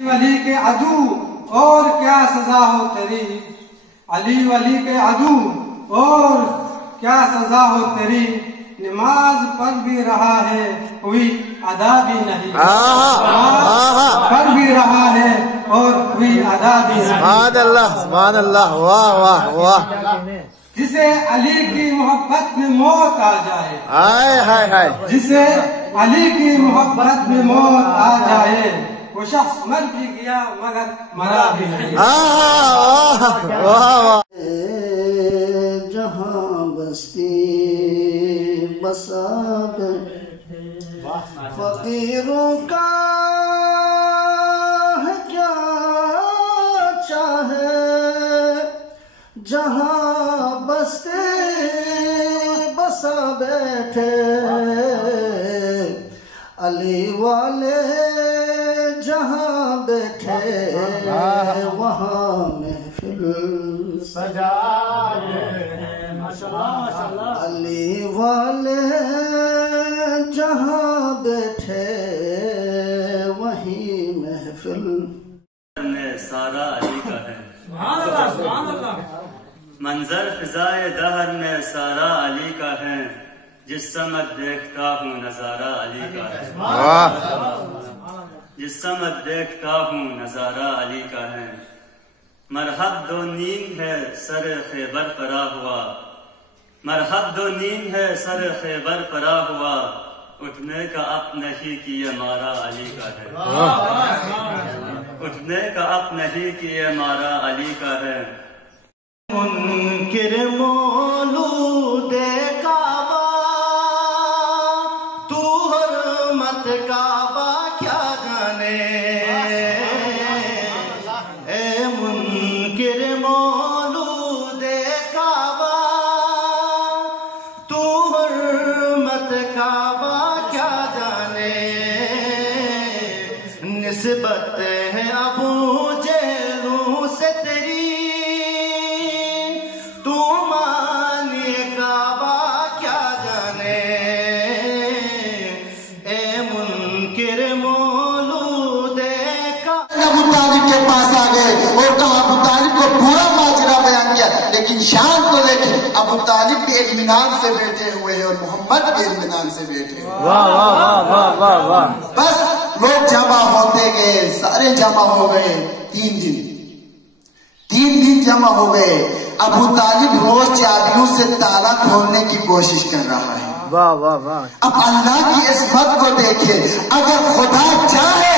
वली के अदू और क्या सजा हो तेरी, अली वली के अदू और क्या सजा हो तेरी, नमाज पढ़ भी रहा है हुई अदा भी नहीं, पढ़ भी रहा है और हुई अदा भी नहीं। सुभान अल्लाह, वाह वाह वाह। जिसे अली की मोहब्बत में मौत आ जाए, हाय हाय हाय, जिसे अली की मोहब्बत में मौत आ जाए, वो शख्स मर भी गया मगर मरा भी नहीं। वाह वाह। जहाँ बस्ती बसाब फकीरों का है क्या चाहे, जहाँ बस्ती बसा बैठे अली वाले, जहाँ बैठे वहाँ महफिल सजा अली वाले, जहाँ बैठे वहीं महफिल में सारा अली का है। मंजर फिजाए दहर में सारा अली का है, जिस समत देखता हूँ नजारा अली का है, जिस समत देखता हूँ नजारा अली का है। मरहब दो नींद है सर खैबर परा हुआ, मरहब दो नींद है सर खैबर परा हुआ, उठने का अप नहीं किए मारा अली का है, उठने का अप नहीं किए मारा अली का है। मुनकिर मौलूदे काबा तू हरमत काबा क्या जाने, ए मुनकिर मौलूदे काबा तू हरमत काबा क्या जाने, निस्बत है अबू जेलू से तेरी, के पास आ गए और कहा अबू तालिब को पूरा माजरा बयान किया, लेकिन शान को लेकर अबू तालिब भी इत्मीनान से बैठे हुए हैं और मोहम्मद भी इत्मीनान से बैठे हुए। वाह वाह वाह वाह वाह। बस लोग जमा होते गए, सारे जमा हो गए। 3 दिन जमा हो गए। अबू तालिब रोज चाबियों से ताला खोलने की कोशिश कर रहा है। वाह वाह वाह। अब अल्लाह की इस्मत को देखे, अगर खुदा चाहे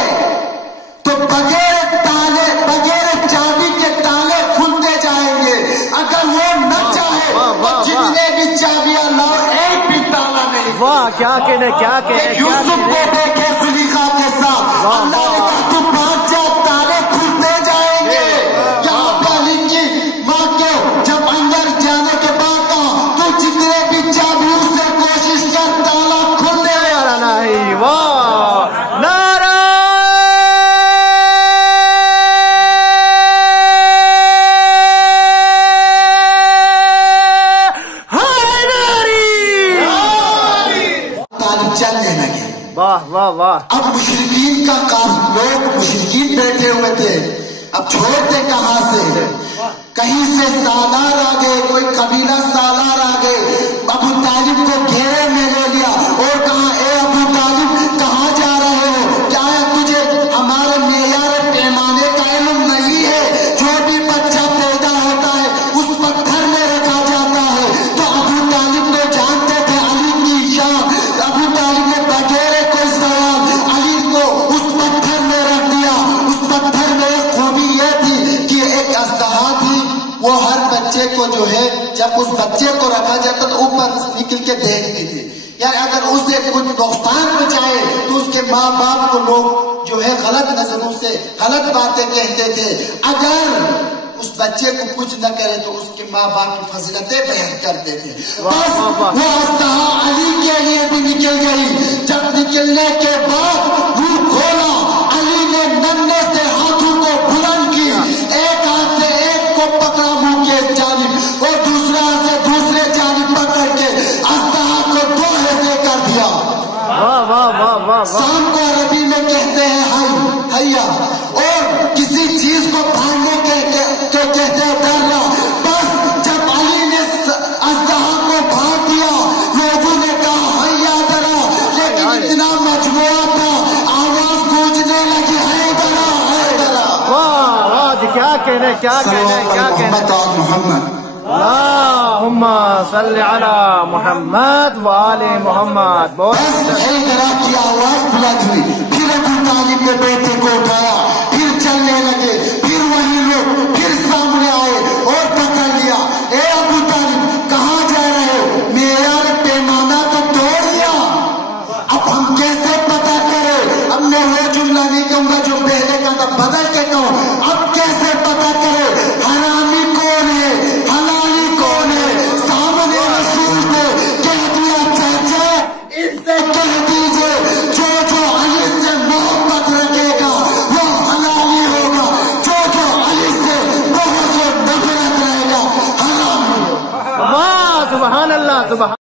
तो बगैर ताले बगैर चाबी के ताले खुलते जाएंगे, अगर वो न चाहे तो जितने भी चाबियां लाओ एक भी ताला नहीं। वाह, क्या कहने क्या कहने। यूसुफ को देखे जुलीखा के साथ, अल्लाह ने कहा तू 5 ताले खुलते जाएंगे। यहाँ पे अली की माँ के जब अंदर जाने के बाद कहा तो जितने भी चाबियों से कोशिश कर ताला खुलने नहीं। वाह, नारा चलने लगे। वाह वाह वाह। अब मुशरिकीन का काम, लोग मुशरिकीन बैठे हुए थे, अब छोड़ते कहाँ से, कहीं से सालार आ गए, कोई कबीला सालार आ गए, अबू तालिब को घेरे में ले लिया और कहा ए अबू तालिब कहाँ जा रहे हो, क्या है तुझे हमारे मेयार पैमाने का इल्म नहीं है, जो भी बच्चा पैदा होता है उस पत्थर में रखा जाता है। तो अबू तालिब को जानते थे अली की शान, अबू तालिब ने बगैर कोई सवाल अली को उस पत्थर में रख दिया। उस पत्थर में एक खूबी यह थी कि एक अस्तहा थी, वो हर बच्चे को जो है जब उस बच्चे को रखा जाता तो ऊपर निकल के देखती थी, या अगर उसे कुछ नुकसान पहुंचाए तो उसके माँ बाप को लोग जो है गलत नजरों से गलत बातें कहते थे। अगर उस बच्चे को कुछ न करे तो उसके माँ बाप की फजीलतें बयान करते थे। बस वो अस्तहा अली के लिए भी निकल गई। जब निकलने के बाद मुंह खोला, अली ने नन्हे से हाथों को बुलंद की, एक हाथ से एक को पकड़ा मुंह के जानिब और दूसरा हाथ से दूसरे जानिब पकड़ के अस्तहा को 2 हिस्से कर दिया। वाह वाह वाह वाह। शाम को अरबी में कहते हैं हैया, और कहते डरना। बस जब अली ने अजदहा को भाग दिया, लोगों ने कहा हैया डरा, लेकिन इतना मजमुआ था, आवाज गूंजने लगी है डरा, है डरा। वाह वाह जी, क्या कहने, क्या कहने, क्या कहने। मोहम्मद अल्लाहुम्मा सल्ली अला मोहम्मद व आले मोहम्मद। बस एक रात की आवाज बुलंद हुई, फिर अबू तालिब ने बेटे को उठाया, फिर चलने लगे, फिर वही लोग फिर सामने आए और पकड़ लिया। ए अबू तालिब कहाँ जा रहे हो? मेरा पैमाना तो तोड़ दिया, अब हम कैसे पता करें? अब मैं वो जुमला नहीं कहूंगा जो पहले का था, बदल के कहूँ। अब कैसे पता करें हरामी कौन है, हलाली कौन है? सामने रसूल थे, कह दिया चाचा इनसे कह दीजिए जो जो अली से मोहब्बत रखेगा वो हलाली होगा, जो अली से बहुत नफरत रहेगा हरामी। वाह सुभान अल्लाह, सुभान